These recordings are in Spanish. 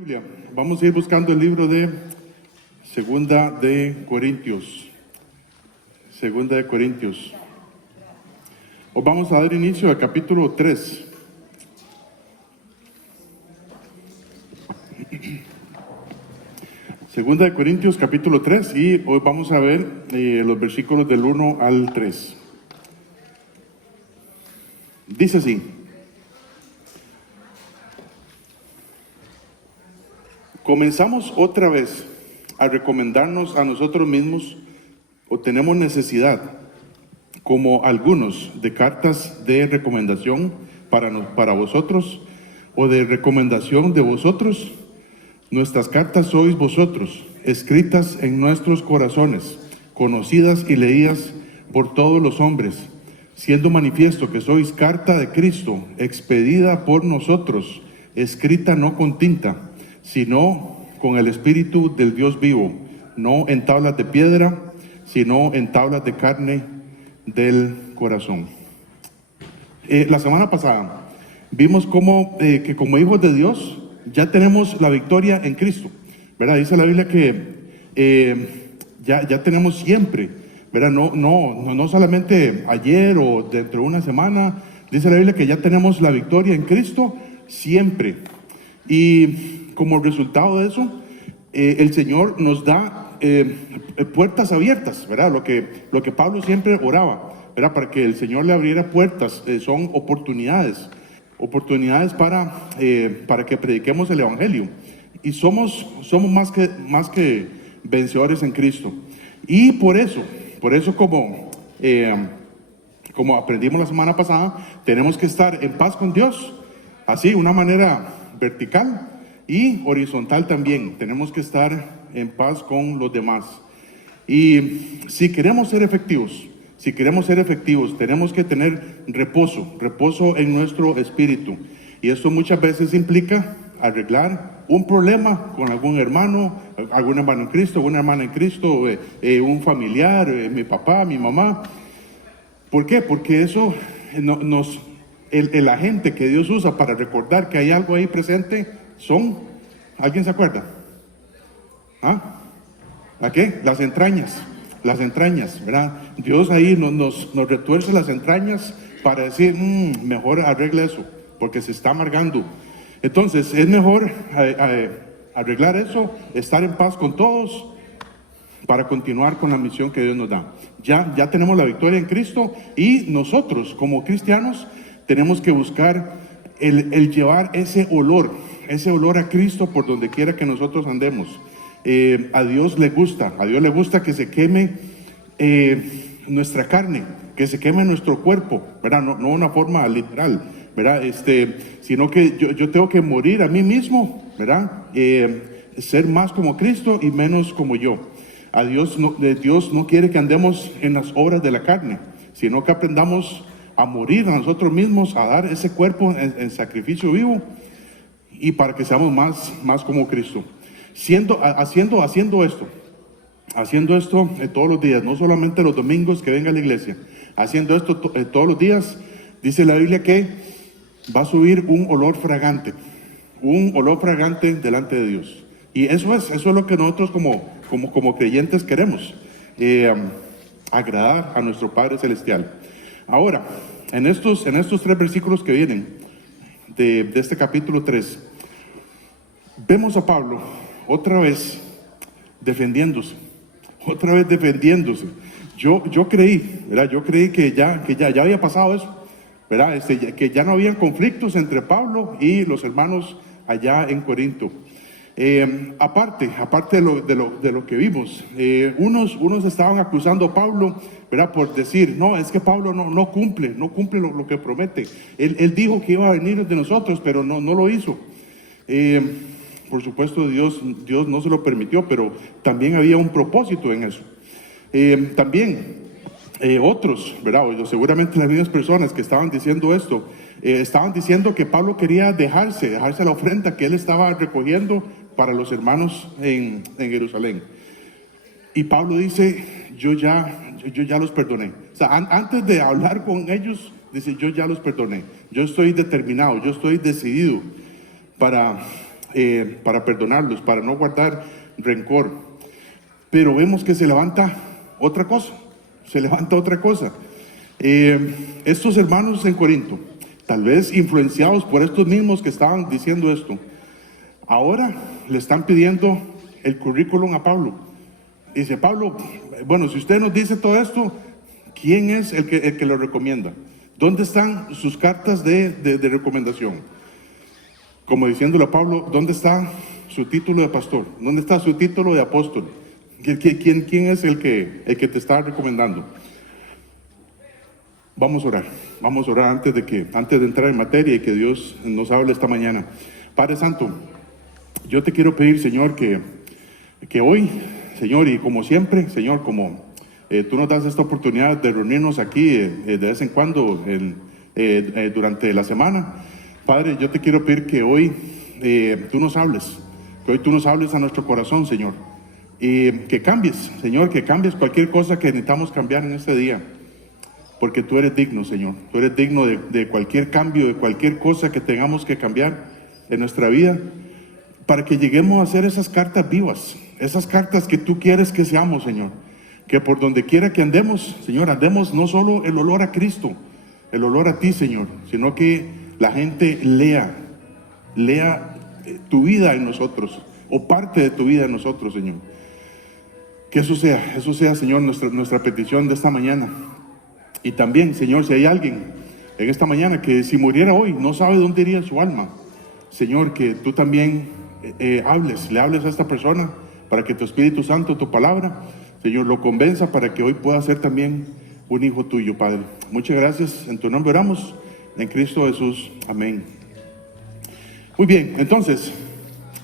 Biblia. Vamos a ir buscando el libro de Segunda de Corintios. Segunda de Corintios. Hoy vamos a dar inicio al capítulo 3. Segunda de Corintios, capítulo 3, y hoy vamos a ver los versículos del 1 al 3. Dice así: ¿comenzamos otra vez a recomendarnos a nosotros mismos o tenemos necesidad, como algunos, de cartas de recomendación para vosotros o de recomendación de vosotros? Nuestras cartas sois vosotros, escritas en nuestros corazones, conocidas y leídas por todos los hombres, siendo manifiesto que sois carta de Cristo, expedida por nosotros, escrita no con tinta, sino con el Espíritu del Dios vivo, no en tablas de piedra, sino en tablas de carne del corazón. La semana pasada vimos cómo que como hijos de Dios ya tenemos la victoria en Cristo, ¿verdad? Dice la Biblia que ya tenemos siempre, ¿verdad? No solamente ayer o dentro de una semana. Dice la Biblia que ya tenemos la victoria en Cristo siempre. Y como resultado de eso, el Señor nos da puertas abiertas, ¿verdad? Lo que Pablo siempre oraba, ¿verdad? Para que el Señor le abriera puertas, son oportunidades para que prediquemos el Evangelio. Y somos más que vencedores en Cristo. Y por eso como aprendimos la semana pasada, tenemos que estar en paz con Dios, así, una manera vertical y horizontal también. Tenemos que estar en paz con los demás. Y si queremos ser efectivos, tenemos que tener reposo en nuestro espíritu. Y esto muchas veces implica arreglar un problema con algún hermano en Cristo, alguna hermana en Cristo, un familiar, mi papá, mi mamá. ¿Por qué? Porque eso el agente que Dios usa para recordar que hay algo ahí presente ¿alguien se acuerda? ¿A qué? Las entrañas, ¿verdad? Dios ahí nos retuerce las entrañas para decir, mejor arregle eso, porque se está amargando. Entonces, es mejor arreglar eso, estar en paz con todos, para continuar con la misión que Dios nos da. Ya tenemos la victoria en Cristo, y nosotros, como cristianos, tenemos que buscar el llevar ese olor a Cristo por donde quiera que nosotros andemos. A Dios le gusta que se queme nuestra carne, que se queme nuestro cuerpo, ¿verdad? No una forma literal, ¿verdad? Sino que yo tengo que morir a mí mismo, ¿verdad? Ser más como Cristo y menos como yo. Dios no quiere que andemos en las obras de la carne, sino que aprendamos a morir a nosotros mismos, a dar ese cuerpo en sacrificio vivo, y para que seamos más como Cristo. Haciendo esto todos los días, no solamente los domingos que venga a la iglesia, haciendo esto todos los días, dice la Biblia que va a subir un olor fragante delante de Dios. Y eso es lo que nosotros como creyentes queremos, agradar a nuestro Padre Celestial. Ahora, en estos 3 versículos que vienen de este capítulo 3, vemos a Pablo otra vez defendiéndose. Yo creí, ¿verdad? Que ya había pasado eso, ¿verdad? Que ya no había conflictos entre Pablo y los hermanos allá en Corinto. Aparte de lo que vimos, unos estaban acusando a Pablo, ¿verdad? Por decir, no, es que Pablo no cumple lo que promete. Él dijo que iba a venir de nosotros, pero no lo hizo. Por supuesto, Dios no se lo permitió, pero también había un propósito en eso. Otros, ¿verdad? O seguramente las mismas personas que estaban diciendo esto, estaban diciendo que Pablo quería dejarse la ofrenda que él estaba recogiendo para los hermanos en Jerusalén. Y Pablo dice, yo ya los perdoné. O sea, antes de hablar con ellos, dice, yo ya los perdoné. Yo estoy determinado, yo estoy decidido para para perdonarlos, para no guardar rencor. Pero vemos que se levanta otra cosa, estos hermanos en Corinto, tal vez influenciados por estos mismos que estaban diciendo esto, ahora le están pidiendo el currículum a Pablo. Dice Pablo, bueno, si usted nos dice todo esto, ¿quién es el que lo recomienda? ¿Dónde están sus cartas de recomendación? Como diciéndole a Pablo, ¿dónde está su título de pastor? ¿Dónde está su título de apóstol? ¿Quién es el que te está recomendando? Vamos a orar antes de entrar en materia y que Dios nos hable esta mañana. Padre Santo, yo te quiero pedir, Señor, que hoy, Señor, y como siempre, Señor, como tú nos das esta oportunidad de reunirnos aquí de vez en cuando durante la semana, Padre, yo te quiero pedir que hoy tú nos hables, a nuestro corazón, Señor, y que cambies, Señor, que cambies cualquier cosa que necesitamos cambiar en este día. Porque tú eres digno, Señor. Tú eres digno de cualquier cambio, de cualquier cosa que tengamos que cambiar en nuestra vida, para que lleguemos a ser esas cartas vivas, esas cartas que tú quieres que seamos, Señor. Que por donde quiera que andemos, Señor, andemos no solo el olor a Cristo, el olor a ti, Señor, sino que la gente lea tu vida en nosotros, o parte de tu vida en nosotros, Señor. Que eso sea, Señor, nuestra petición de esta mañana. Y también, Señor, si hay alguien en esta mañana que si muriera hoy no sabe dónde iría su alma, Señor, que tú también le hables a esta persona para que tu Espíritu Santo, tu palabra, Señor, lo convenza para que hoy pueda ser también un hijo tuyo, Padre. Muchas gracias, en tu nombre oramos, en Cristo Jesús, amén. Muy bien, entonces,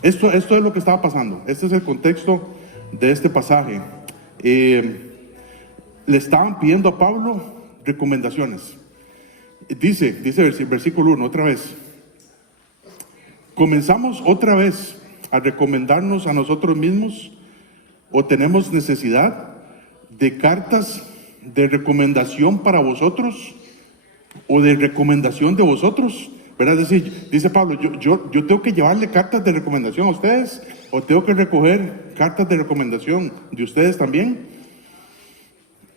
esto es lo que estaba pasando. Este es el contexto de este pasaje. Le estaban pidiendo a Pablo recomendaciones. Dice versículo 1 otra vez. ¿Comenzamos otra vez a recomendarnos a nosotros mismos o tenemos necesidad de cartas de recomendación para vosotros o de recomendación de vosotros? ¿Verdad? Es decir, dice Pablo, yo tengo que llevarle cartas de recomendación a ustedes o tengo que recoger cartas de recomendación de ustedes también.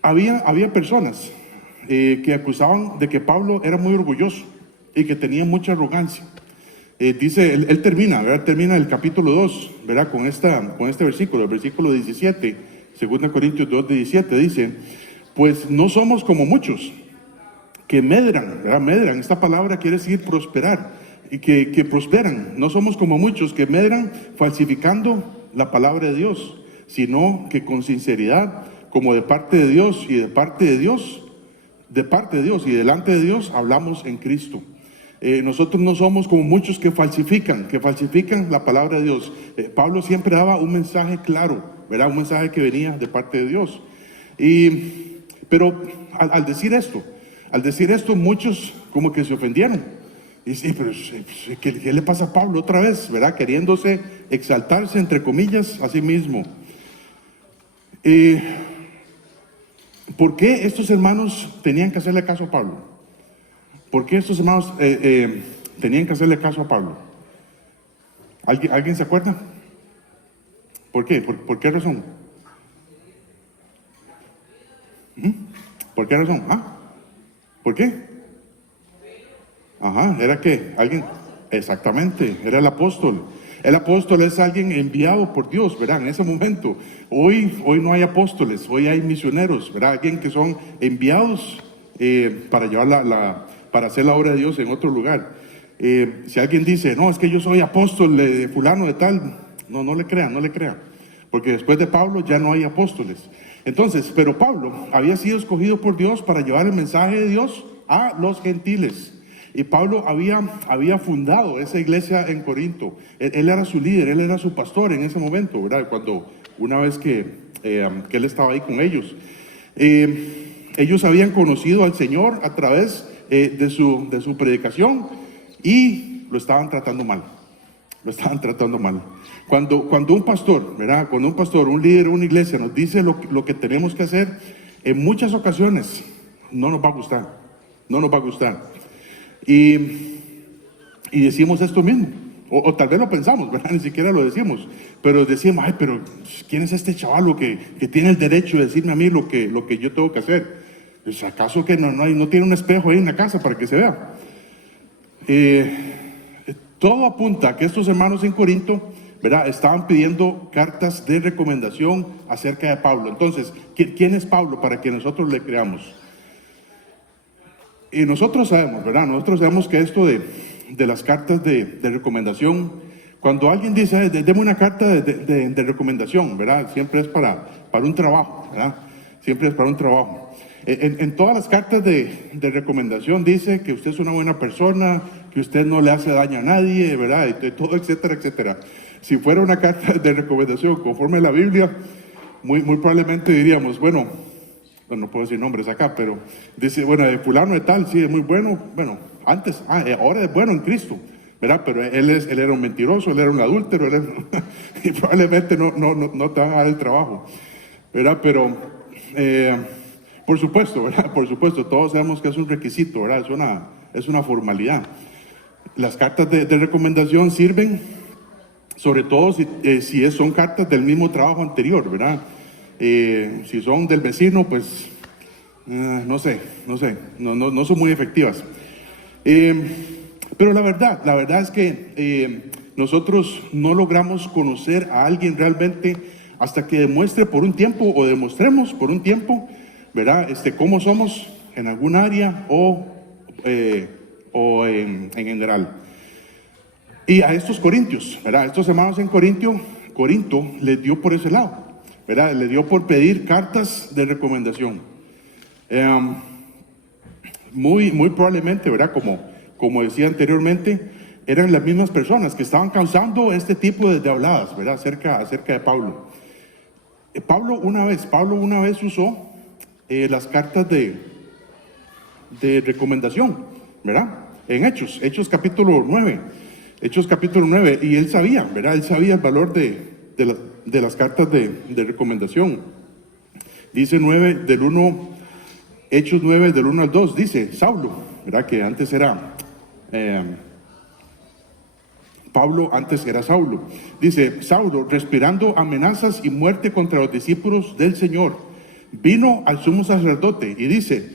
Había personas que acusaban de que Pablo era muy orgulloso y que tenía mucha arrogancia. Dice, él termina el capítulo 2, ¿verdad? Con este versículo, el versículo 17, 2 Corintios 2, 17, dice, pues no somos como muchos que medran, ¿verdad? Medran, esta palabra quiere decir prosperar, y que prosperan. No somos como muchos que medran falsificando la palabra de Dios, sino que con sinceridad, como de parte de Dios y delante de Dios hablamos en Cristo. Nosotros no somos como muchos que falsifican la palabra de Dios. Pablo siempre daba un mensaje claro, ¿verdad? Un mensaje que venía de parte de Dios. Pero al decir esto, muchos como que se ofendieron. Y sí, pero ¿qué le pasa a Pablo otra vez? ¿Verdad? Queriéndose exaltarse, entre comillas, a sí mismo. ¿Por qué estos hermanos tenían que hacerle caso a Pablo? ¿Por qué estos hermanos tenían que hacerle caso a Pablo? ¿Alguien se acuerda? ¿Por qué? ¿Por qué razón? ¿Por qué razón? ¿Por qué? ¿Era qué? ¿Alguien? Exactamente, era el apóstol. El apóstol es alguien enviado por Dios, ¿verdad? En ese momento. Hoy no hay apóstoles, hoy hay misioneros, ¿verdad? Alguien que son enviados para llevar para hacer la obra de Dios en otro lugar. Si alguien dice, no, es que yo soy apóstol de fulano de tal, no le crean, porque después de Pablo ya no hay apóstoles. Entonces, pero Pablo había sido escogido por Dios para llevar el mensaje de Dios a los gentiles. Y Pablo había fundado esa iglesia en Corinto. Él era su líder, él era su pastor en ese momento, ¿verdad? Una vez que él estaba ahí con ellos. Ellos habían conocido al Señor a través de su predicación y lo estaban tratando mal. Cuando un pastor, ¿verdad? Cuando un pastor, un líder de una iglesia nos dice lo que tenemos que hacer, en muchas ocasiones no nos va a gustar. Y decimos esto mismo. O tal vez lo pensamos, ¿verdad? Ni siquiera lo decimos. Pero decimos, ay, pero ¿quién es este chavalo que tiene el derecho de decirme a mí lo que yo tengo que hacer? Pues, ¿acaso que no tiene un espejo ahí en la casa para que se vea? Todo apunta a que estos hermanos en Corinto, ¿verdad?, estaban pidiendo cartas de recomendación acerca de Pablo. Entonces, ¿quién es Pablo para que nosotros le creamos? Y nosotros sabemos, ¿verdad? Nosotros sabemos que esto de las cartas de recomendación, cuando alguien dice, deme una carta de recomendación, ¿verdad? Siempre es para un trabajo, ¿verdad? Siempre es para un trabajo. En todas las cartas de recomendación dice que usted es una buena persona, que usted no le hace daño a nadie, ¿verdad? Y todo, etcétera, etcétera. Si fuera una carta de recomendación conforme a la Biblia, muy probablemente diríamos, bueno, no puedo decir nombres acá, pero dice, bueno, de fulano de tal, sí, es muy bueno, bueno, antes, ahora es bueno en Cristo, ¿verdad? Pero él era un mentiroso, él era un adúltero, y probablemente no te van a dar el trabajo, ¿verdad? Pero, por supuesto, ¿verdad? Por supuesto, todos sabemos que es un requisito, ¿verdad? Es una formalidad. Las cartas de recomendación sirven, sobre todo si son cartas del mismo trabajo anterior, ¿verdad? Si son del vecino, pues no son muy efectivas. Pero la verdad es que nosotros no logramos conocer a alguien realmente hasta que demuestre por un tiempo, o demostremos por un tiempo, ¿verdad? Cómo somos en algún área o en general. Y a estos corintios, ¿verdad? Estos hermanos en Corinto les dio por ese lado, ¿verdad? Le dio por pedir cartas de recomendación. Muy probablemente, ¿verdad? Como decía anteriormente, eran las mismas personas que estaban causando este tipo de habladas, ¿verdad? Acerca de Pablo. Pablo una vez usó las cartas de recomendación, ¿verdad? En Hechos capítulo 9. Hechos capítulo 9, y él sabía, ¿verdad? Él sabía el valor de las cartas de recomendación. Dice Hechos 9, del 1 al 2, dice, Saulo, ¿verdad? Que antes era Pablo, antes era Saulo. Dice, Saulo, respirando amenazas y muerte contra los discípulos del Señor, vino al sumo sacerdote y dice,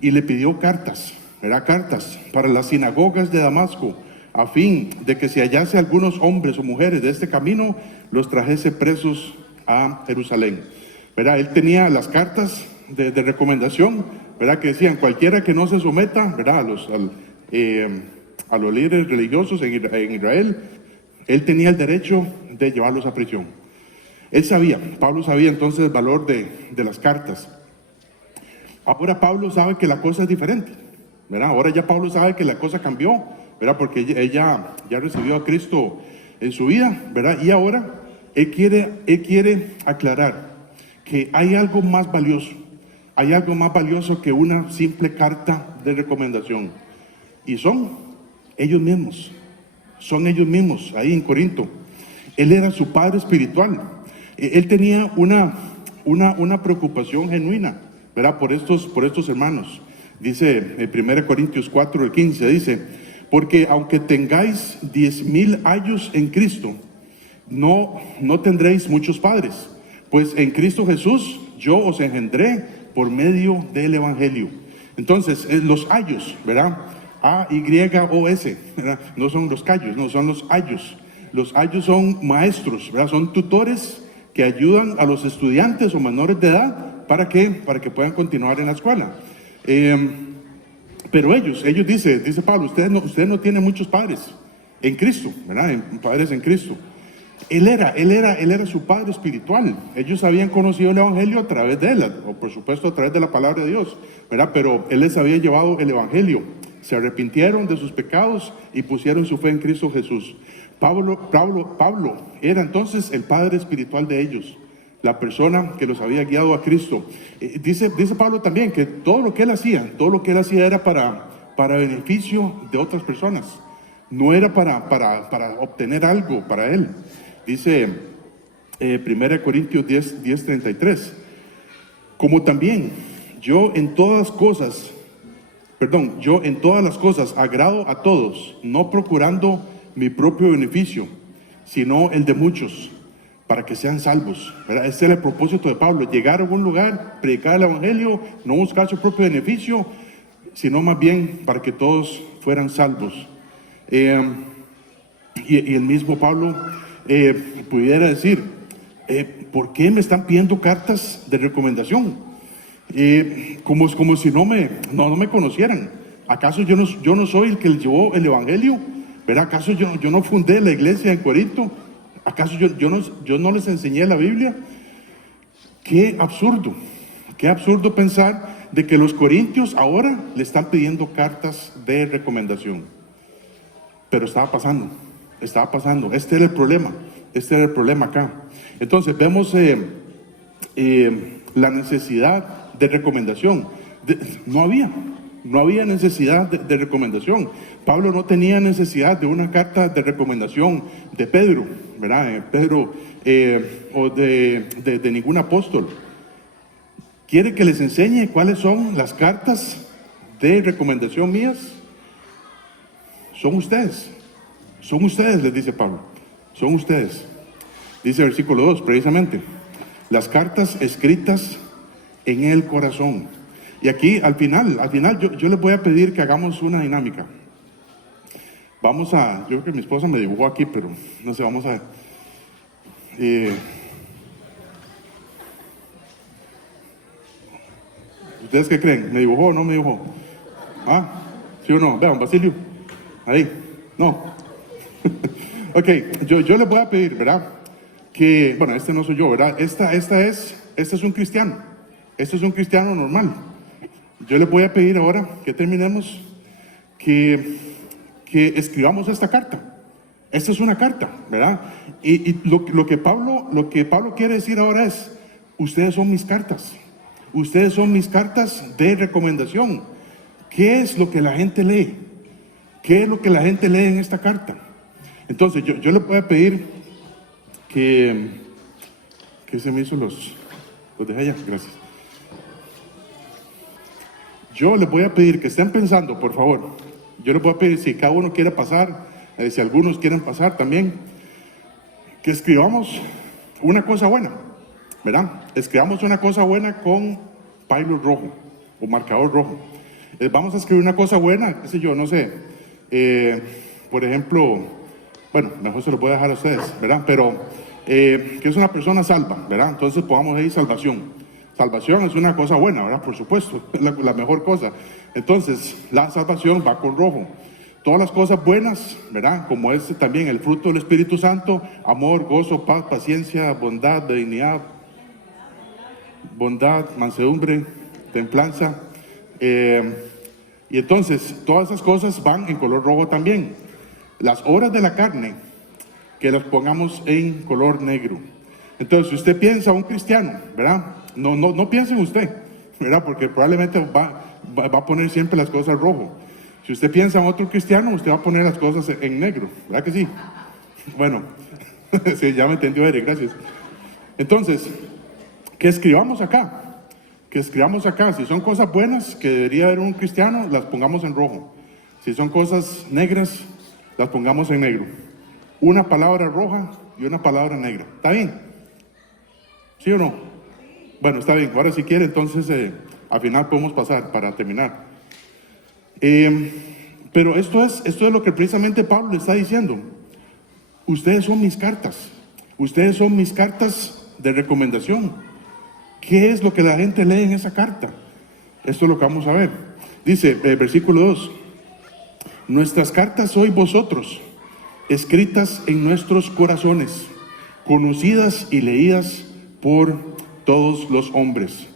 y le pidió cartas, ¿verdad? Cartas para las sinagogas de Damasco, a fin de que si hallase algunos hombres o mujeres de este camino, los trajese presos a Jerusalén, ¿verdad? Él tenía las cartas de recomendación, ¿verdad? Que decían, cualquiera que no se someta, ¿verdad? A los líderes religiosos en Israel, él tenía el derecho de llevarlos a prisión. Pablo sabía entonces el valor de las cartas. Ahora Pablo sabe que la cosa es diferente, ¿verdad? Ahora ya Pablo sabe que la cosa cambió, ¿verdad? Porque ella ya recibió a Cristo en su vida, ¿verdad? Y ahora él quiere aclarar que hay algo más valioso que una simple carta de recomendación. Y son ellos mismos ahí en Corinto. Él era su padre espiritual. Él tenía una preocupación genuina, ¿verdad? Por estos hermanos. Dice en 1 Corintios 4, el 15, dice, porque aunque tengáis 10,000 años en Cristo, no tendréis muchos padres, pues en Cristo Jesús yo os engendré por medio del Evangelio. Entonces, los ayos, ¿verdad? A-Y-O-S, ¿verdad? No son los callos, no, son los ayos. Los ayos son maestros, ¿verdad? Son tutores que ayudan a los estudiantes o menores de edad para que puedan continuar en la escuela. Pero ellos dice Pablo, usted no tiene muchos padres en Cristo, ¿verdad? Padres en Cristo. Él era su padre espiritual. Ellos habían conocido el Evangelio a través de él, o por supuesto a través de la palabra de Dios, ¿verdad? Pero él les había llevado el Evangelio. Se arrepintieron de sus pecados y pusieron su fe en Cristo Jesús. Pablo era entonces el padre espiritual de ellos, la persona que los había guiado a Cristo. Dice Pablo también que todo lo que él hacía era para beneficio de otras personas. No era para obtener algo para él. Dice 1 Corintios 10:33, como también yo en todas las cosas agrado a todos, no procurando mi propio beneficio, sino el de muchos, para que sean salvos, ¿verdad? Ese era el propósito de Pablo, llegar a algún lugar, predicar el evangelio, no buscar su propio beneficio, sino más bien para que todos fueran salvos. Y el mismo Pablo pudiera decir, ¿por qué me están pidiendo cartas de recomendación? Como si no me conocieran. ¿Acaso yo no soy el que llevó el evangelio? ¿Verdad? ¿Acaso yo no fundé la iglesia en Corinto? ¿Acaso yo no les enseñé la Biblia? Qué absurdo pensar de que los corintios ahora le están pidiendo cartas de recomendación. Pero estaba pasando. Este era el problema acá. Entonces vemos la necesidad de recomendación. No había necesidad de recomendación. Pablo no tenía necesidad de una carta de recomendación de Pedro, ¿verdad? O de ningún apóstol. ¿Quiere que les enseñe cuáles son las cartas de recomendación mías? Son ustedes, les dice Pablo. Son ustedes. Dice el versículo 2, precisamente, las cartas escritas en el corazón. Y aquí, al final, yo les voy a pedir que hagamos una dinámica. Yo creo que mi esposa me dibujó aquí, pero no sé, vamos a ver. ¿Ustedes qué creen? ¿Me dibujó o no me dibujó? ¿Ah? ¿Sí o no? Vean, Basilio. Ahí. No. Ok, yo les voy a pedir, ¿verdad? Que, bueno, este no soy yo, ¿verdad? Este es un cristiano. Este es un cristiano normal. Yo les voy a pedir ahora que terminemos, que escribamos esta carta. Esta es una carta, ¿verdad? Y lo que Pablo quiere decir ahora es, ustedes son mis cartas. Ustedes son mis cartas de recomendación. ¿Qué es lo que la gente lee? ¿Qué es lo que la gente lee en esta carta? Entonces, yo les voy a pedir que se me hizo los dejé allá, gracias. Yo les voy a pedir que estén pensando, por favor. Yo les voy a pedir, si cada uno quiere pasar, si algunos quieren pasar también, que escribamos una cosa buena, ¿verdad? Escribamos una cosa buena con pailo rojo o marcador rojo. Vamos a escribir una cosa buena, qué sé yo, no sé. Por ejemplo, bueno, mejor se lo voy a dejar a ustedes, ¿verdad? Pero que es una persona salva, ¿verdad? Entonces pongamos ahí salvación. Salvación es una cosa buena, ¿verdad? Por supuesto, es la mejor cosa. Entonces, la salvación va con rojo. Todas las cosas buenas, ¿verdad? Como es también el fruto del Espíritu Santo, amor, gozo, paz, paciencia, bondad, benignidad, mansedumbre, templanza. Y entonces, todas esas cosas van en color rojo también. Las obras de la carne, que las pongamos en color negro. Entonces, si usted piensa a un cristiano, ¿verdad? No piense en usted, ¿verdad? Porque probablemente va a poner siempre las cosas rojo. Si usted piensa en otro cristiano, usted va a poner las cosas en negro, ¿verdad que sí? Bueno, sí, ya me entendió Eric, gracias. Entonces, que escribamos acá, si son cosas buenas que debería haber un cristiano, las pongamos en rojo. Si son cosas negras, las pongamos en negro. Una palabra roja y una palabra negra. ¿Está bien? ¿Sí o no? Bueno, está bien. Ahora si quiere, entonces al final podemos pasar para terminar. Pero esto es lo que precisamente Pablo le está diciendo. Ustedes son mis cartas. Ustedes son mis cartas de recomendación. ¿Qué es lo que la gente lee en esa carta? Esto es lo que vamos a ver. Dice, versículo 2. Nuestras cartas sois vosotros, escritas en nuestros corazones, conocidas y leídas por todos los hombres.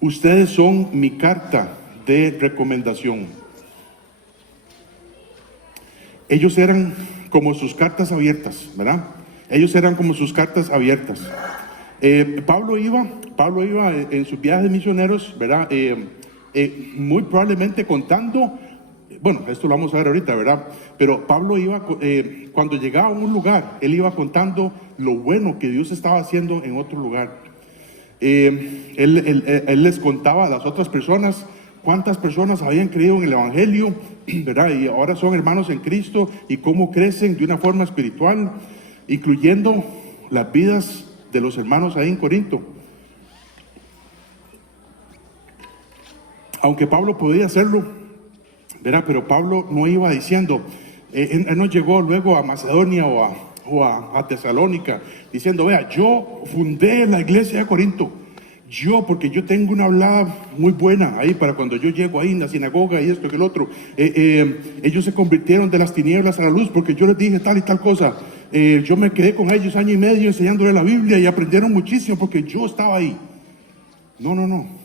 Ustedes son mi carta de recomendación. Ellos eran como sus cartas abiertas, ¿verdad? Ellos eran como sus cartas abiertas. Pablo iba en sus viajes misioneros, ¿verdad? Muy probablemente contando, bueno, esto lo vamos a ver ahorita, ¿verdad? Pero Pablo iba, cuando llegaba a un lugar, él iba contando lo bueno que Dios estaba haciendo en otro lugar. Él les contaba a las otras personas cuántas personas habían creído en el Evangelio, ¿verdad? Y ahora son hermanos en Cristo, y cómo crecen de una forma espiritual, incluyendo las vidas de los hermanos ahí en Corinto. Aunque Pablo podía hacerlo, ¿verdad? Pero Pablo no iba diciendo, él no llegó luego a Macedonia o a Tesalónica diciendo, vea, yo fundé la iglesia de Corinto, porque yo tengo una hablada muy buena ahí para cuando yo llego ahí en la sinagoga y esto y el otro. Ellos se convirtieron de las tinieblas a la luz porque yo les dije tal y tal cosa. Yo me quedé con ellos 1 año y medio enseñándole la Biblia y aprendieron muchísimo porque yo estaba ahí. No.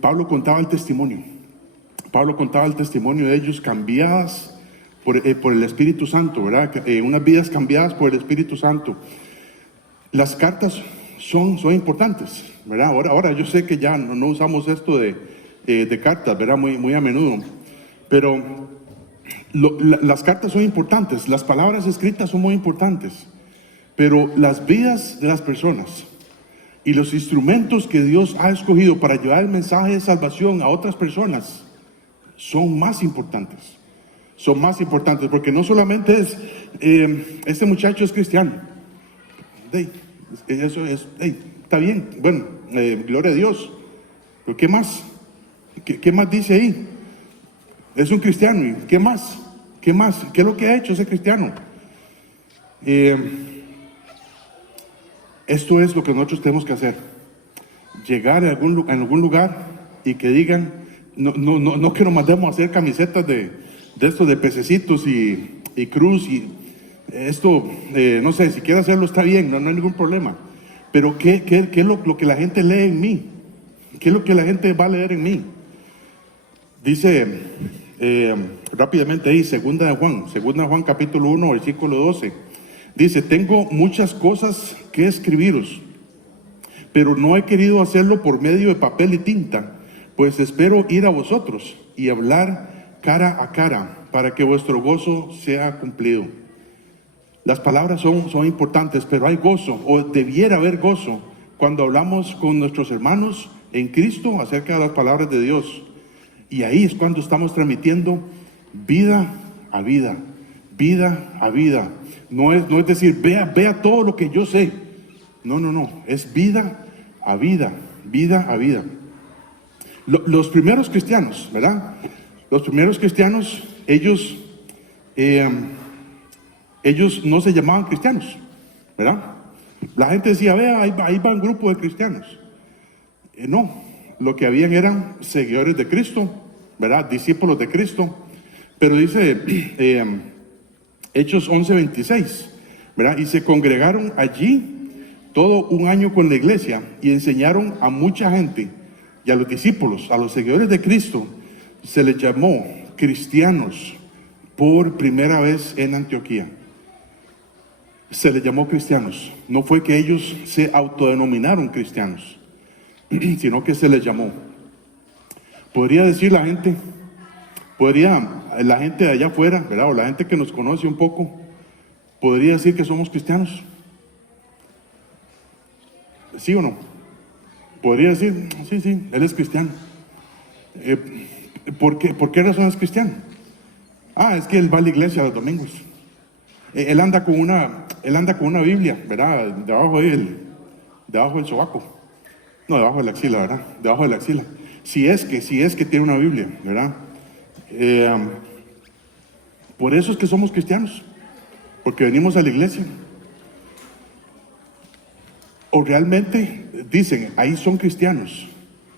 Pablo contaba el testimonio. Pablo contaba el testimonio de ellos cambiadas por el Espíritu Santo, ¿verdad? Unas vidas cambiadas por el Espíritu Santo. Las cartas son importantes, ¿verdad? Ahora yo sé que ya no usamos esto de cartas, ¿verdad? Muy a menudo. Pero las cartas son importantes, las palabras escritas son muy importantes. Pero las vidas de las personas y los instrumentos que Dios ha escogido para llevar el mensaje de salvación a otras personas son más importantes. Son más importantes porque no solamente es, este muchacho es cristiano. Eso es, está bien, bueno, gloria a Dios. Pero ¿qué más? ¿Qué más dice ahí? Es un cristiano, ¿y qué más? ¿Qué más? ¿Qué es lo que ha hecho ese cristiano? Esto es lo que nosotros tenemos que hacer. Llegar en algún lugar y que digan, no que nos mandemos a hacer camisetas de estos de pececitos y cruz y esto, no sé, si quiere hacerlo está bien, no hay ningún problema. Pero ¿qué es lo que la gente lee en mí? ¿Qué es lo que la gente va a leer en mí? Dice rápidamente ahí, segunda de Juan capítulo 1, versículo 12. Dice, tengo muchas cosas que escribiros, pero no he querido hacerlo por medio de papel y tinta, pues espero ir a vosotros y hablar cara a cara, para que vuestro gozo sea cumplido. Las palabras son importantes, pero hay gozo, o debiera haber gozo, cuando hablamos con nuestros hermanos en Cristo acerca de las palabras de Dios. Y ahí es cuando estamos transmitiendo vida a vida, vida a vida. No es decir, vea todo lo que yo sé. No, es vida a vida, vida a vida. Los primeros cristianos, ¿verdad? Los primeros cristianos, ellos no se llamaban cristianos, ¿verdad? La gente decía, vea, ahí va un grupo de cristianos. No, lo que habían eran seguidores de Cristo, ¿verdad? Discípulos de Cristo. Pero dice Hechos 11:26, ¿verdad? Y se congregaron allí todo un año con la iglesia y enseñaron a mucha gente, y a los discípulos, a los seguidores de Cristo, se les llamó cristianos por primera vez en Antioquía. Se les llamó cristianos. No fue que ellos se autodenominaron cristianos, sino que se les llamó. Podría decir la gente de allá afuera, ¿verdad? O la gente que nos conoce un poco, podría decir que somos cristianos. ¿Sí o no? Podría decir, sí, él es cristiano. ¿Por qué razón es cristiano? Es que él va a la iglesia los domingos. Él anda con una Biblia, ¿verdad? Debajo del sobaco. No, debajo de la axila, ¿verdad? Debajo de la axila. Si es que tiene una Biblia, ¿verdad? Por eso es que somos cristianos, porque venimos a la iglesia. O realmente dicen, ahí son cristianos,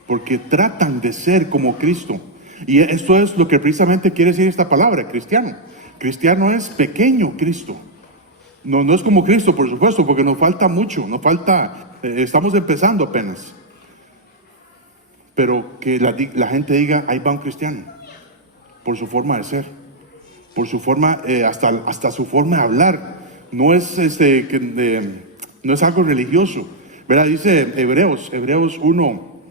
porque tratan de ser como Cristo. Y esto es lo que precisamente quiere decir esta palabra, cristiano. Cristiano es pequeño Cristo. No es como Cristo, por supuesto, porque nos falta mucho, estamos empezando apenas. Pero que la gente diga, ahí va un cristiano, por su forma de ser, por su forma, hasta su forma de hablar. No es no es algo religioso, ¿verdad? Dice Hebreos 1,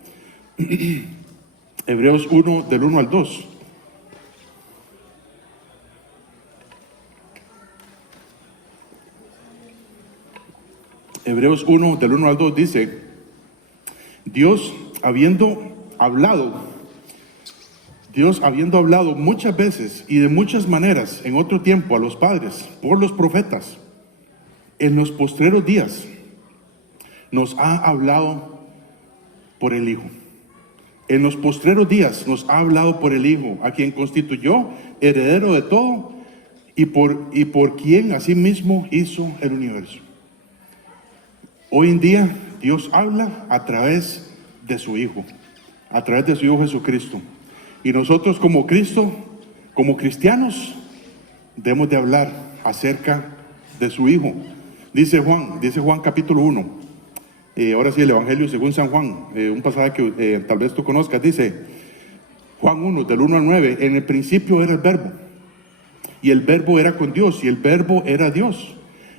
Hebreos 1 del 1 al 2. Hebreos 1 del 1 al 2 dice, Dios, habiendo Dios habiendo hablado muchas veces y de muchas maneras en otro tiempo a los padres por los profetas, en los postreros días nos ha hablado por el Hijo. En los postreros días nos ha hablado por el Hijo, a quien constituyó heredero de todo y por quien asimismo hizo el universo. Hoy en día Dios habla a través de su Hijo, a través de su Hijo Jesucristo. Y nosotros como cristianos, debemos de hablar acerca de su Hijo. Dice Juan capítulo 1. Ahora sí, el Evangelio según San Juan, un pasaje que tal vez tú conozcas, dice Juan 1, del 1 al 9, en el principio era el Verbo, y el Verbo era con Dios, y el Verbo era Dios.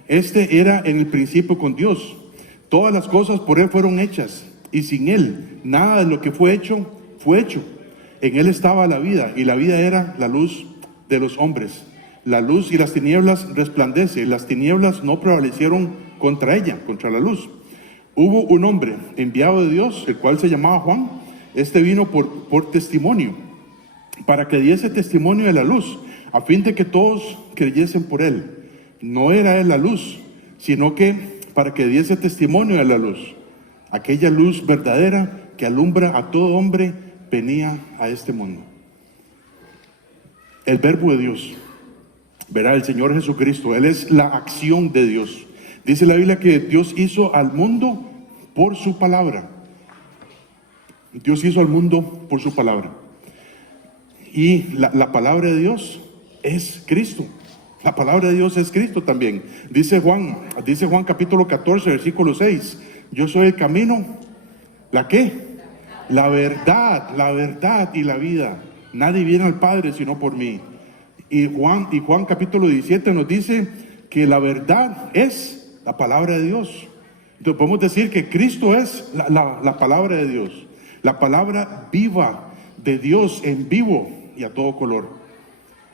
Este era en el principio con Dios. Todas las cosas por Él fueron hechas, y sin Él nada de lo que fue hecho, fue hecho. En Él estaba la vida, y la vida era la luz de los hombres. La luz y las tinieblas resplandece, las tinieblas no prevalecieron contra ella, contra la luz. Hubo un hombre enviado de Dios, el cual se llamaba Juan. Este vino por testimonio, para que diese testimonio de la luz, a fin de que todos creyesen por él. No era él la luz, sino que para que diese testimonio de la luz. Aquella luz verdadera que alumbra a todo hombre venía a este mundo. El Verbo de Dios, verá, el Señor Jesucristo, Él es la acción de Dios. Dice la Biblia que Dios hizo al mundo por su palabra. Dios hizo al mundo por su palabra. Y la palabra de Dios es Cristo. La palabra de Dios es Cristo también. Dice Juan capítulo 14, versículo 6. Yo soy el camino, ¿la qué? La verdad y la vida. Nadie viene al Padre sino por mí. Y Juan capítulo 17 nos dice que la verdad es la palabra de Dios. Entonces podemos decir que Cristo es la palabra de Dios, la palabra viva de Dios en vivo y a todo color.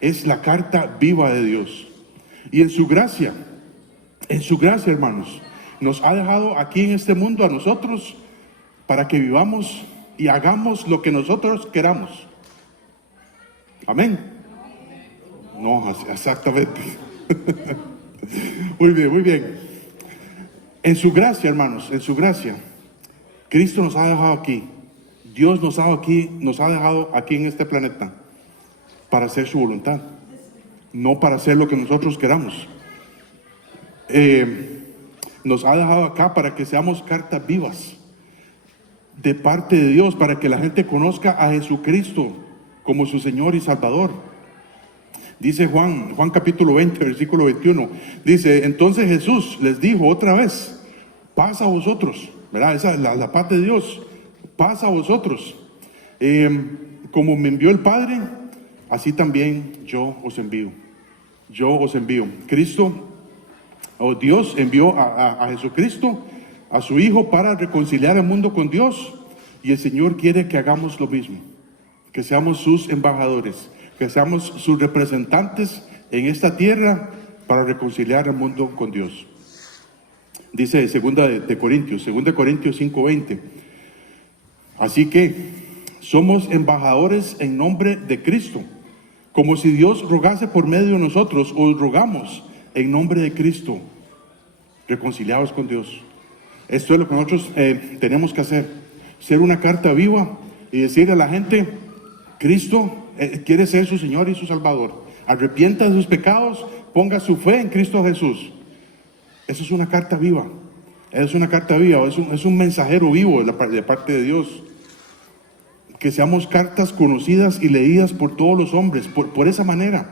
Es la carta viva de Dios. Y en su gracia, hermanos, nos ha dejado aquí en este mundo a nosotros para que vivamos y hagamos lo que nosotros queramos. Amén. No, exactamente. Muy bien. En su gracia, hermanos, en su gracia, Cristo nos ha dejado aquí. Dios nos ha dejado aquí en este planeta para hacer su voluntad, no para hacer lo que nosotros queramos. Nos ha dejado acá para que seamos cartas vivas de parte de Dios, para que la gente conozca a Jesucristo como su Señor y Salvador. Dice Juan capítulo 20, versículo 21, dice, entonces Jesús les dijo otra vez, paz a vosotros, ¿verdad? Esa es la paz de Dios, paz a vosotros. Como me envió el Padre, así también yo os envío. Cristo, o Dios envió a Jesucristo, a su Hijo, para reconciliar el mundo con Dios, y el Señor quiere que hagamos lo mismo, que seamos sus embajadores, que seamos sus representantes en esta tierra para reconciliar el mundo con Dios. Dice 2 Corintios 5:20. Así que somos embajadores en nombre de Cristo, como si Dios rogase por medio de nosotros. Os rogamos en nombre de Cristo, reconciliados con Dios. Esto es lo que nosotros tenemos que hacer, ser una carta viva y decirle a la gente, Cristo quiere ser su Señor y su Salvador. Arrepienta de sus pecados, ponga su fe en Cristo Jesús. Eso es una carta viva. Es un mensajero vivo de parte de Dios. Que seamos cartas conocidas y leídas por todos los hombres, por esa manera,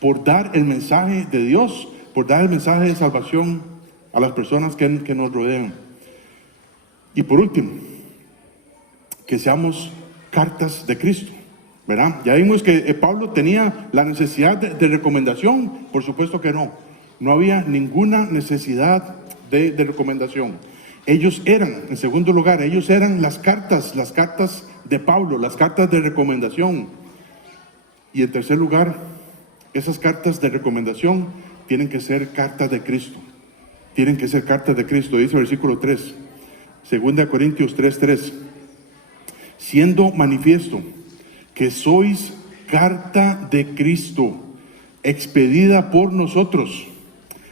por dar el mensaje de Dios, por dar el mensaje de salvación a las personas que nos rodean. Y por último, que seamos cartas de Cristo, ¿verdad? Ya vimos que Pablo tenía la necesidad de recomendación. Por supuesto que no había ninguna necesidad de recomendación. Ellos eran, en segundo lugar, las cartas de Pablo, las cartas de recomendación. Y en tercer lugar, esas cartas de recomendación tienen que ser cartas de Cristo. Dice el versículo 3, 2 Corintios 3:3. siendo manifiesto que sois carta de Cristo, expedida por nosotros.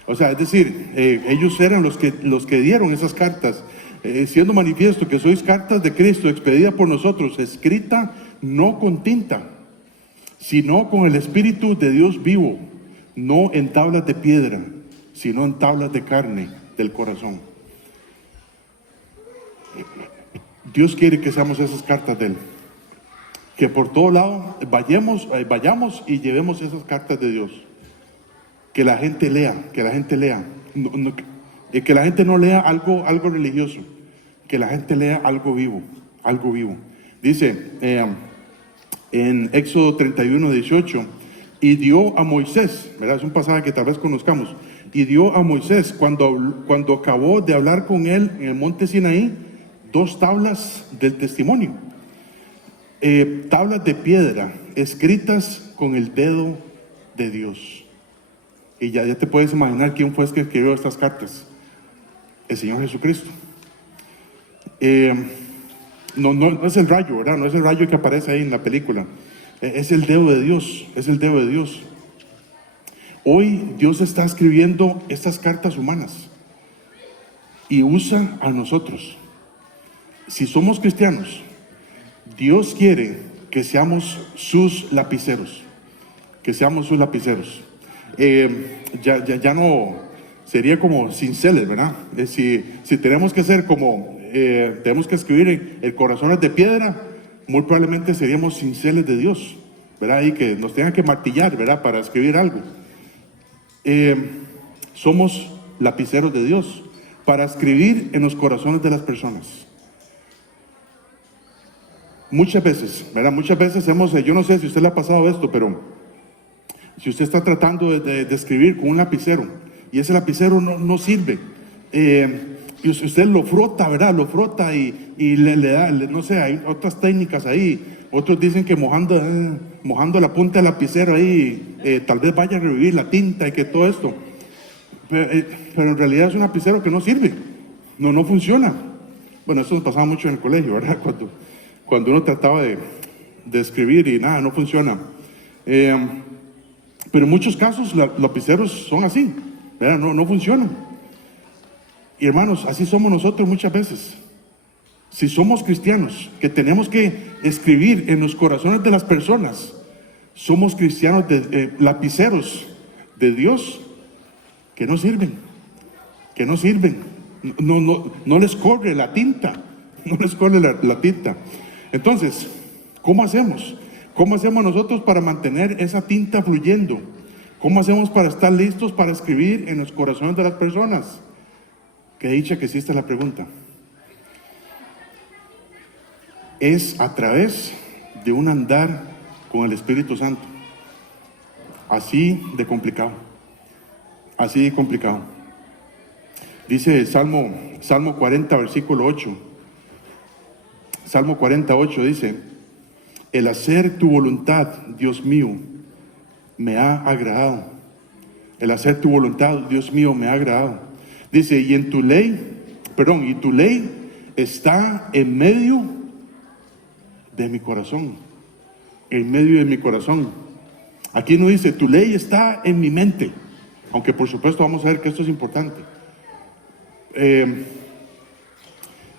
O sea, es decir, ellos eran los que dieron esas cartas, siendo manifiesto que sois cartas de Cristo, expedida por nosotros, escrita no con tinta, sino con el Espíritu de Dios vivo, no en tablas de piedra, sino en tablas de carne del corazón. Dios quiere que seamos esas cartas de Él, que por todo lado vayamos y llevemos esas cartas de Dios, que la gente lea, que la gente no lea algo religioso, que la gente lea algo vivo. Dice en Éxodo 31:18, y dio a Moisés, ¿verdad? Es un pasaje que tal vez conozcamos, y dio a Moisés, cuando acabó de hablar con él en el monte Sinaí, 2 tablas del testimonio, tablas de piedra, escritas con el dedo de Dios. Y ya te puedes imaginar quién fue el que escribió estas cartas. El Señor Jesucristo. No es el rayo, ¿verdad? No es el rayo que aparece ahí en la película. Es el dedo de Dios, es el dedo de Dios. Hoy Dios está escribiendo estas cartas humanas y usa a nosotros. Si somos cristianos, Dios quiere que seamos sus lapiceros, que seamos sus lapiceros. Ya no sería como cinceles, ¿verdad? Si tenemos que ser como, tenemos que escribir en corazones de piedra, muy probablemente seríamos cinceles de Dios, ¿verdad? Y que nos tengan que martillar, ¿verdad? Para escribir algo. Somos lapiceros de Dios para escribir en los corazones de las personas. Muchas veces, ¿verdad? Muchas veces yo no sé si a usted le ha pasado esto, pero si usted está tratando de escribir con un lapicero y ese lapicero no sirve, y usted lo frota, ¿verdad? Lo frota y le da, no sé, hay otras técnicas ahí. Otros dicen que mojando la punta del lapicero ahí, tal vez vaya a revivir la tinta y que todo esto. Pero en realidad es un lapicero que no sirve, no funciona. Bueno, eso nos pasaba mucho en el colegio, ¿verdad? Cuando uno trataba de escribir y nada, no funciona. Pero en muchos casos los lapiceros son así, ¿verdad? No funcionan. Y hermanos, así somos nosotros muchas veces. Si somos cristianos, que tenemos que escribir en los corazones de las personas, somos cristianos lapiceros de Dios que no sirven, no les corre la tinta, la tinta. Entonces, ¿cómo hacemos? ¿Cómo hacemos nosotros para mantener esa tinta fluyendo? ¿Cómo hacemos para estar listos para escribir en los corazones de las personas? Qué dicha que existe la pregunta. Es a través de un andar con el Espíritu Santo. Así de complicado. Así de complicado. Dice Salmo 40, versículo 8. Salmo 48 dice: el hacer tu voluntad, Dios mío, me ha agradado. El hacer tu voluntad, Dios mío, me ha agradado. Dice, y tu ley está en medio de mi corazón. En medio de mi corazón. Aquí no dice, tu ley está en mi mente. Aunque por supuesto vamos a ver que esto es importante.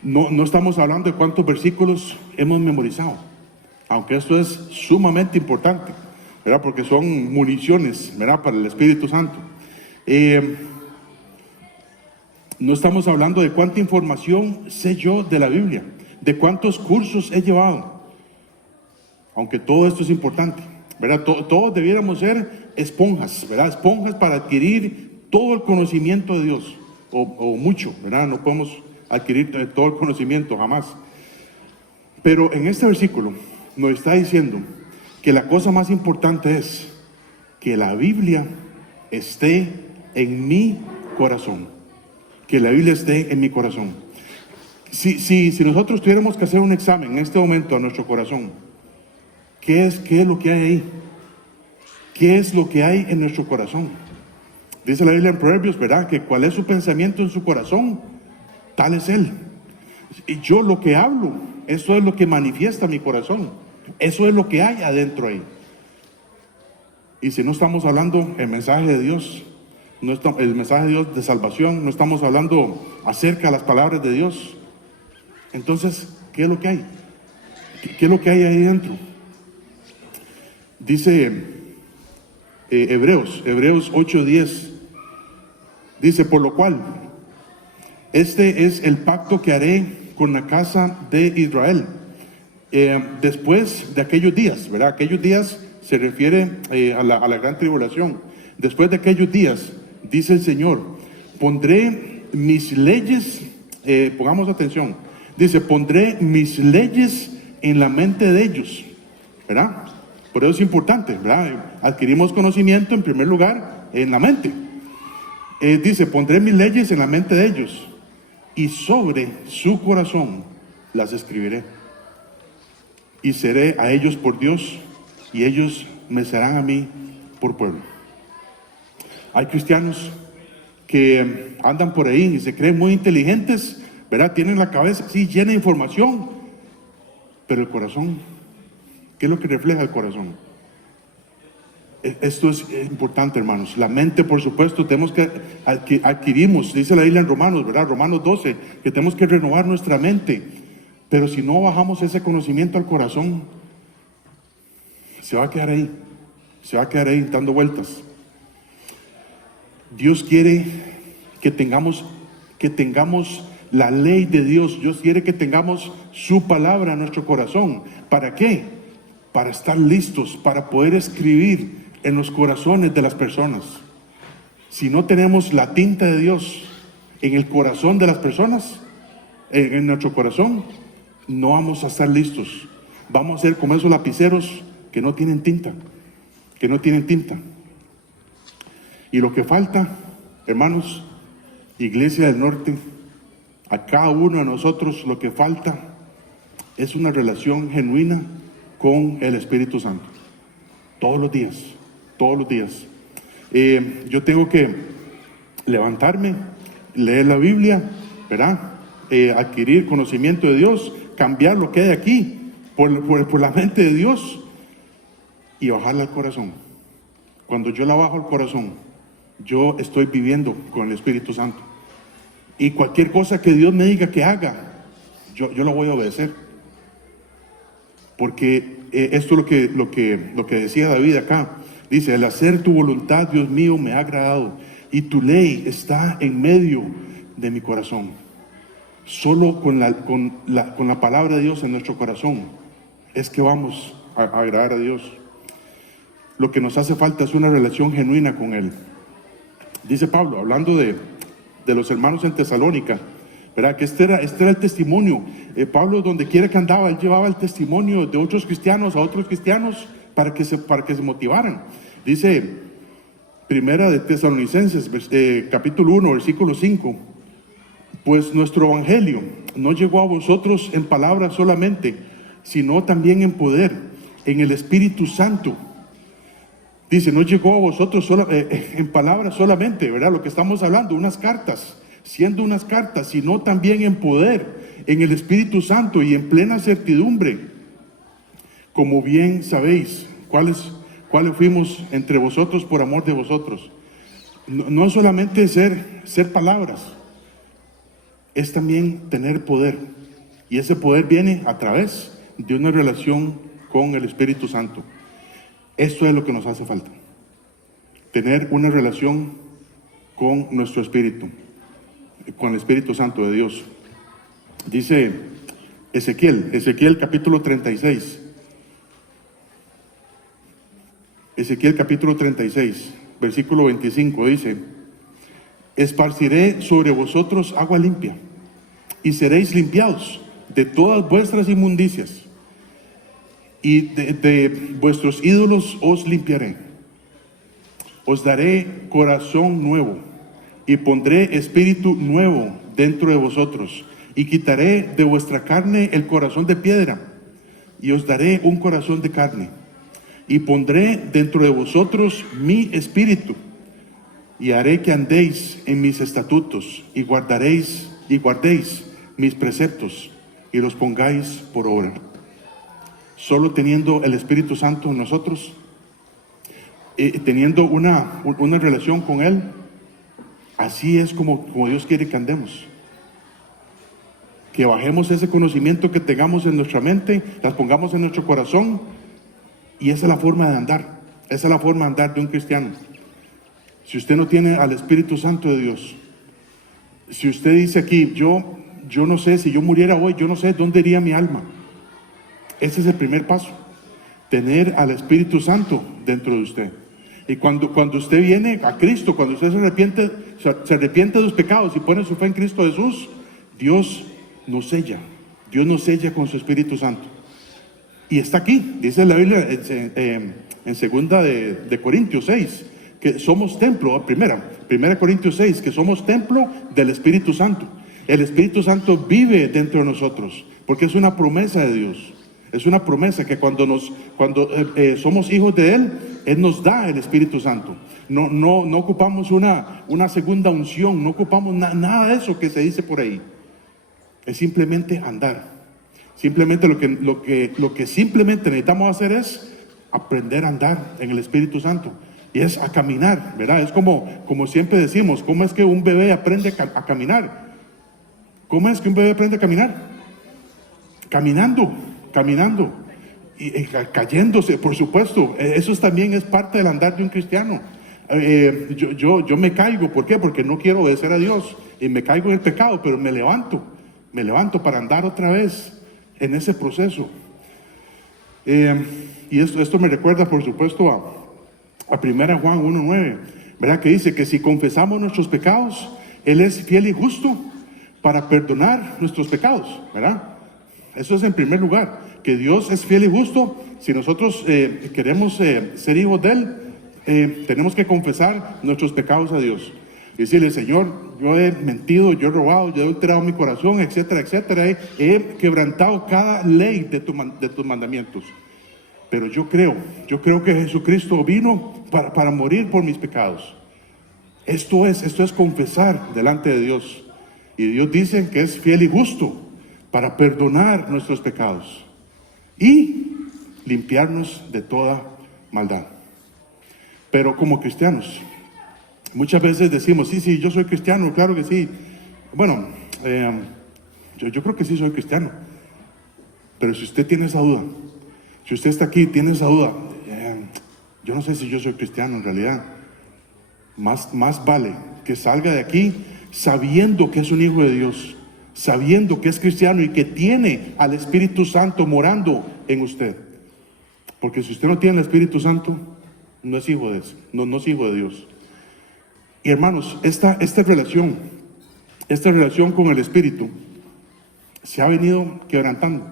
No estamos hablando de cuántos versículos hemos memorizado. Aunque esto es sumamente importante, ¿verdad? Porque son municiones, ¿verdad? Para el Espíritu Santo. No estamos hablando de cuánta información sé yo de la Biblia, de cuántos cursos he llevado. Aunque todo esto es importante, ¿verdad? Todos debiéramos ser esponjas, ¿verdad? Esponjas para adquirir todo el conocimiento de Dios, o mucho, ¿verdad? No podemos adquirir todo el conocimiento jamás. Pero en este versículo nos está diciendo que la cosa más importante es que la Biblia esté en mi corazón. Que la Biblia esté en mi corazón. Si nosotros tuviéramos que hacer un examen en este momento a nuestro corazón, ¿qué es lo que hay ahí? ¿Qué es lo que hay en nuestro corazón? Dice la Biblia en Proverbios, ¿verdad? Que cuál es su pensamiento en su corazón, tal es él. Y yo lo que hablo eso es lo que manifiesta mi corazón. Eso es lo que hay adentro ahí. Y si no estamos hablando el mensaje de Dios, el mensaje de Dios de salvación, no estamos hablando acerca de las palabras de Dios, entonces, ¿qué es lo que hay? ¿Qué es lo que hay ahí dentro? Dice Hebreos 8:10, dice: por lo cual, este es el pacto que haré con la casa de Israel después de aquellos días, ¿verdad? Aquellos días se refiere a la gran tribulación. Después de aquellos días, dice el Señor, pondré mis leyes, pongamos atención, dice, pondré mis leyes en la mente de ellos, ¿verdad? Por eso es importante, ¿verdad? Adquirimos conocimiento en primer lugar en la mente. Dice, pondré mis leyes en la mente de ellos y sobre su corazón las escribiré. Y seré a ellos por Dios y ellos me serán a mí por pueblo. Hay cristianos que andan por ahí y se creen muy inteligentes, ¿verdad? Tienen la cabeza así llena de información, pero el corazón, ¿qué es lo que refleja el corazón? Esto es importante, hermanos. La mente, por supuesto, tenemos que adquirimos, dice la Biblia en Romanos, ¿verdad? Romanos 12, que tenemos que renovar nuestra mente. Pero si no bajamos ese conocimiento al corazón, se va a quedar ahí. Se va a quedar ahí dando vueltas. Dios quiere que tengamos la ley de Dios. Dios quiere que tengamos su palabra en nuestro corazón. ¿Para qué? Para estar listos, para poder escribir en los corazones de las personas. Si no tenemos la tinta de Dios en el corazón de las personas, en nuestro corazón, no vamos a estar listos. Vamos a ser como esos lapiceros que no tienen tinta, Y lo que falta, hermanos, Iglesia del Norte, a cada uno de nosotros lo que falta es una relación genuina con el Espíritu Santo. Todos los días. Yo tengo que levantarme, leer la Biblia, ¿verdad? Adquirir conocimiento de Dios, cambiar lo que hay aquí por la mente de Dios y bajarla al corazón. Cuando yo la bajo al corazón, yo estoy viviendo con el Espíritu Santo. Y cualquier cosa que Dios me diga que haga, yo lo voy a obedecer. Porque esto es lo que decía David acá. Dice, el hacer tu voluntad, Dios mío, me ha agradado. Y tu ley está en medio de mi corazón. Solo con la palabra de Dios en nuestro corazón es que vamos a agradar a Dios. Lo que nos hace falta es una relación genuina con Él. Dice Pablo, hablando de los hermanos en Tesalónica, ¿verdad? Que este era el testimonio. Pablo, donde quiera que andaba, él llevaba el testimonio de otros cristianos a otros cristianos para que se motivaran. Dice, primera de Tesalonicenses, capítulo 1, versículo 5. Pues nuestro evangelio no llegó a vosotros en palabras solamente, sino también en poder, en el Espíritu Santo. Dice, no llegó a vosotros en palabras solamente, ¿verdad? Lo que estamos hablando, unas cartas, siendo unas cartas, sino también en poder, en el Espíritu Santo y en plena certidumbre. Como bien sabéis, cuáles fuimos entre vosotros por amor de vosotros. No es solamente ser palabras, es también tener poder. Y ese poder viene a través de una relación con el Espíritu Santo. Esto es lo que nos hace falta. Tener una relación con nuestro espíritu, con el Espíritu Santo de Dios. Dice Ezequiel capítulo 36. Ezequiel capítulo 36, versículo 25 dice, esparciré sobre vosotros agua limpia y seréis limpiados de todas vuestras inmundicias. Y de vuestros ídolos os limpiaré. Os daré corazón nuevo y pondré espíritu nuevo dentro de vosotros. Y quitaré de vuestra carne el corazón de piedra y os daré un corazón de carne. Y pondré dentro de vosotros mi espíritu y haré que andéis en mis estatutos y guardéis mis preceptos y los pongáis por obra. Solo teniendo el Espíritu Santo en nosotros, teniendo una relación con Él, así es como Dios quiere que andemos. Que bajemos ese conocimiento que tengamos en nuestra mente, las pongamos en nuestro corazón, y esa es la forma de andar. Esa es la forma de andar de un cristiano. Si usted no tiene al Espíritu Santo de Dios, si usted dice aquí, yo no sé, si yo muriera hoy, yo no sé dónde iría mi alma. Ese es el primer paso, tener al Espíritu Santo dentro de usted. Y cuando usted viene a Cristo, cuando usted se arrepiente de los pecados y pone su fe en Cristo Jesús, Dios nos sella con su Espíritu Santo. Y está aquí, dice la Biblia en segunda de Corintios 6, que somos templo, primera Corintios 6, que somos templo del Espíritu Santo. El Espíritu Santo vive dentro de nosotros, porque es una promesa de Dios. Es una promesa que cuando somos hijos de Él nos da el Espíritu Santo. No ocupamos una segunda unción, no ocupamos nada de eso que se dice por ahí. Es simplemente andar. Simplemente lo que simplemente necesitamos hacer es aprender a andar en el Espíritu Santo. Y es a caminar, ¿verdad? Es como siempre decimos, ¿cómo es que un bebé aprende a caminar? ¿Cómo es que un bebé aprende a caminar? Caminando y cayéndose, por supuesto. Eso también es parte del andar de un cristiano. Yo me caigo, ¿por qué? Porque no quiero obedecer a Dios y me caigo en el pecado, pero me levanto para andar otra vez en ese proceso. Y esto me recuerda, por supuesto, a 1 Juan 1:9, ¿verdad? Que dice que si confesamos nuestros pecados, Él es fiel y justo para perdonar nuestros pecados, ¿verdad? Eso es en primer lugar, que Dios es fiel y justo. Si nosotros queremos ser hijos de Él, tenemos que confesar nuestros pecados a Dios. Y decirle, Señor, yo he mentido, yo he robado, yo he alterado mi corazón, etcétera, etcétera. He quebrantado cada ley de tus mandamientos. Pero yo creo que Jesucristo vino para morir por mis pecados. Esto es confesar delante de Dios. Y Dios dice que es fiel y justo para perdonar nuestros pecados y limpiarnos de toda maldad. Pero como cristianos, muchas veces decimos, sí, yo soy cristiano, claro que sí. Bueno, yo creo que sí soy cristiano. Pero si usted tiene esa duda, si usted está aquí y tiene esa duda, yo no sé si yo soy cristiano en realidad. Más vale que salga de aquí sabiendo que es un hijo de Dios, sabiendo que es cristiano y que tiene al Espíritu Santo morando en usted. Porque si usted no tiene el Espíritu Santo, no es hijo de Dios, no es hijo de Dios. Y hermanos, esta relación con el Espíritu se ha venido quebrantando.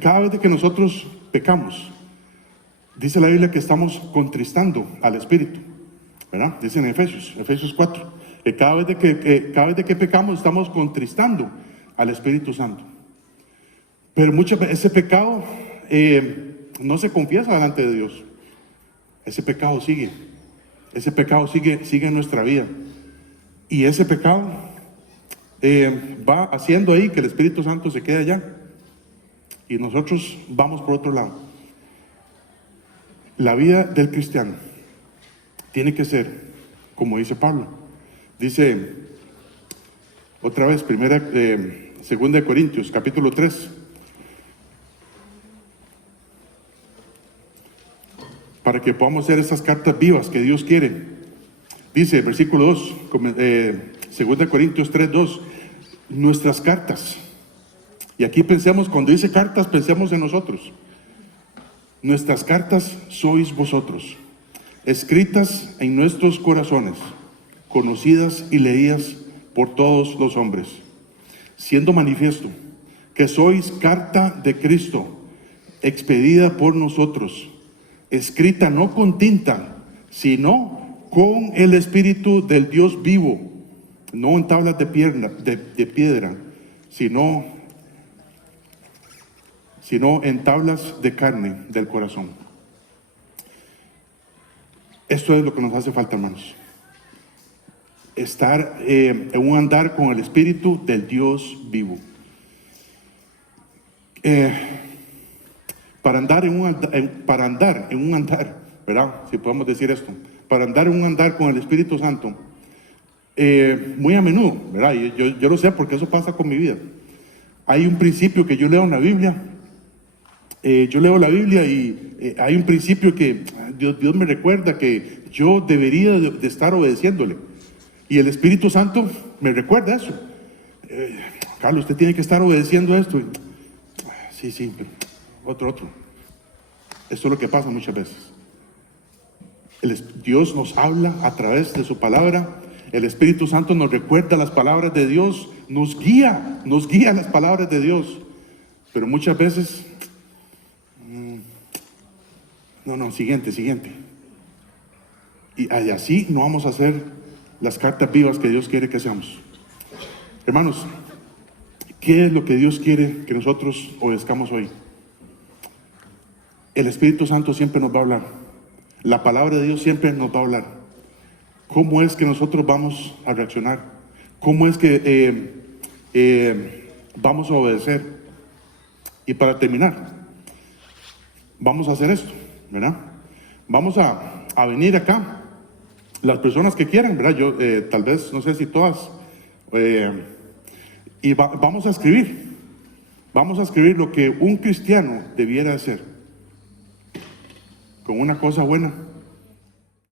Cada vez que nosotros pecamos, dice la Biblia que estamos contristando al Espíritu, ¿verdad? Dice en Efesios 4, que cada vez de que pecamos estamos contristando al Espíritu Santo. Pero muchas veces ese pecado no se confiesa delante de Dios. Ese pecado sigue en nuestra vida. Y ese pecado va haciendo ahí que el Espíritu Santo se quede allá. Y nosotros vamos por otro lado. La vida del cristiano tiene que ser, como dice Pablo. Dice, otra vez, segunda de Corintios, capítulo 3. Para que podamos hacer esas cartas vivas que Dios quiere. Dice, versículo 2, segunda de Corintios 3:2, nuestras cartas. Y aquí cuando dice cartas, pensemos en nosotros. Nuestras cartas sois vosotros, escritas en nuestros corazones, conocidas y leídas por todos los hombres, siendo manifiesto que sois carta de Cristo, expedida por nosotros, escrita no con tinta, sino con el Espíritu del Dios vivo, no en tablas de piedra, sino en tablas de carne del corazón. Esto es lo que nos hace falta, hermanos. Estar en un andar con el Espíritu del Dios vivo. Eh, para andar en un andar, ¿verdad? Si podemos decir esto, para andar en un andar con el Espíritu Santo, muy a menudo, ¿verdad? Y yo lo sé porque eso pasa con mi vida. Hay un principio que yo leo en la Biblia. Yo leo la Biblia y hay un principio que Dios me recuerda que yo debería de estar obedeciéndole. Y el Espíritu Santo me recuerda eso. Carlos, usted tiene que estar obedeciendo esto. Sí, pero otro. Esto es lo que pasa muchas veces. Dios nos habla a través de su palabra. El Espíritu Santo nos recuerda las palabras de Dios. Nos guía las palabras de Dios. Pero muchas veces, siguiente. Y así no vamos a hacer las cartas vivas que Dios quiere que seamos. Hermanos, ¿qué es lo que Dios quiere que nosotros obedezcamos hoy? El Espíritu Santo siempre nos va a hablar. La palabra de Dios siempre nos va a hablar. ¿Cómo es que nosotros vamos a reaccionar? ¿Cómo es que vamos a obedecer? Y para terminar, vamos a hacer esto, ¿verdad? Vamos a venir acá. Las personas que quieran, ¿verdad? Yo tal vez, no sé si todas. Y vamos a escribir. Vamos a escribir lo que un cristiano debiera hacer. Con una cosa buena